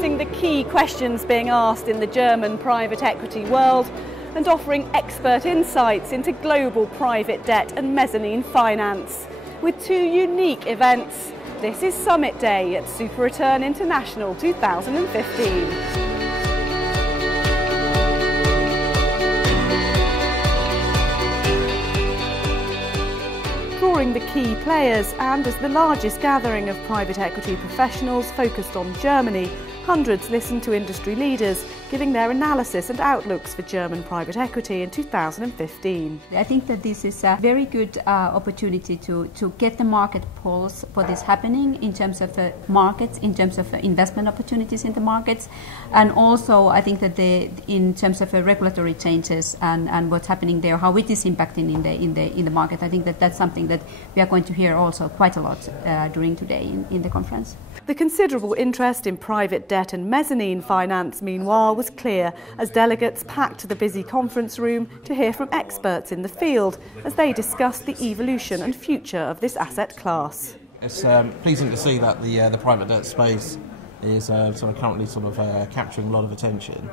addressing the key questions being asked in the German private equity world and offering expert insights into global private debt and mezzanine finance. With two unique events, this is Summit Day at SuperReturn International 2015. Drawing the key players and as the largest gathering of private equity professionals focused on Germany, hundreds listened to industry leaders giving their analysis and outlooks for German private equity in 2015. I think that this is a very good opportunity to get the market pulse for this happening in terms of markets, in terms of investment opportunities in the markets, and also I think that in terms of regulatory changes and what's happening there, how it is impacting in the market. I think that that's something that we are going to hear also quite a lot during today in the conference. The considerable interest in private debt and mezzanine finance, meanwhile, was clear as delegates packed the busy conference room to hear from experts in the field as they discussed the evolution and future of this asset class. It's pleasing to see that the private debt space is currently capturing a lot of attention.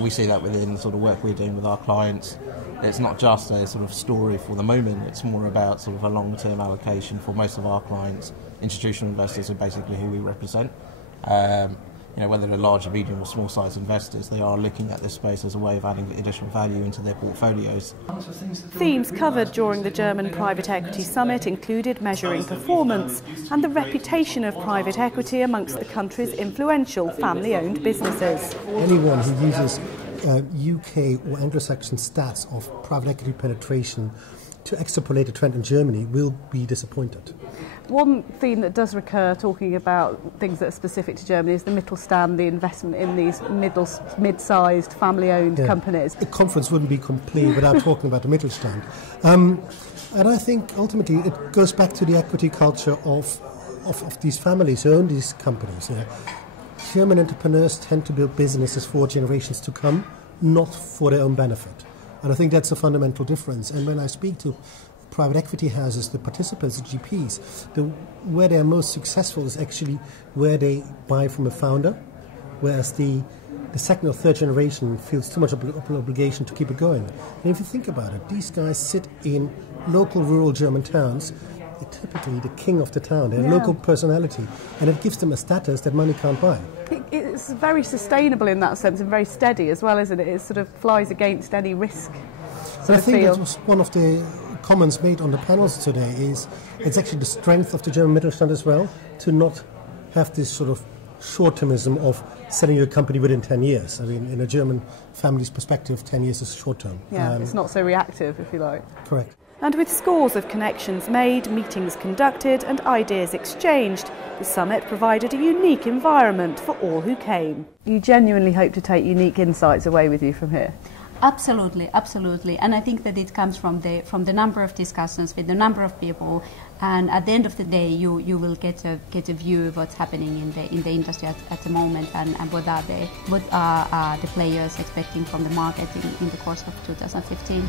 We see that within the sort of work we're doing with our clients. It's not just a sort of story for the moment, it's more about sort of a long-term allocation for most of our clients. Institutional investors are basically who we represent. Whether they're large, medium or small size investors, they are looking at this space as a way of adding additional value into their portfolios. Themes covered during the German Private Equity Summit included measuring performance and the reputation of private equity amongst the country's influential family-owned businesses. Anyone who uses UK or Anglo-Saxon stats of private equity penetration to extrapolate a trend in Germany will be disappointed. One theme that does recur talking about things that are specific to Germany is the Mittelstand, the investment in these mid-sized family-owned companies. The conference wouldn't be complete without talking about the Mittelstand. And I think ultimately it goes back to the equity culture of these families who own these companies. German entrepreneurs tend to build businesses for generations to come, not for their own benefit. And I think that's a fundamental difference. And when I speak to private equity houses, the participants, the GPs, where they are most successful is actually where they buy from a founder, whereas the second or third generation feels too much obligation to keep it going. And if you think about it, these guys sit in local rural German towns. They're typically the king of the town, they're local personality, and it gives them a status that money can't buy. It's very sustainable in that sense and very steady as well, isn't it? It sort of flies against any risk. I think that was one of the comments made on the panels today is it's actually the strength of the German Mittelstand as well to not have this sort of short-termism of selling your company within 10 years. I mean, in a German family's perspective, 10 years is short-term. Yeah, it's not so reactive, if you like. Correct. And with scores of connections made, meetings conducted and ideas exchanged, the summit provided a unique environment for all who came. You genuinely hope to take unique insights away with you from here? Absolutely, absolutely. And I think that it comes from the number of discussions with the number of people, and at the end of the day you will get a view of what's happening in the industry at the moment and what are the players expecting from the market in the course of 2015.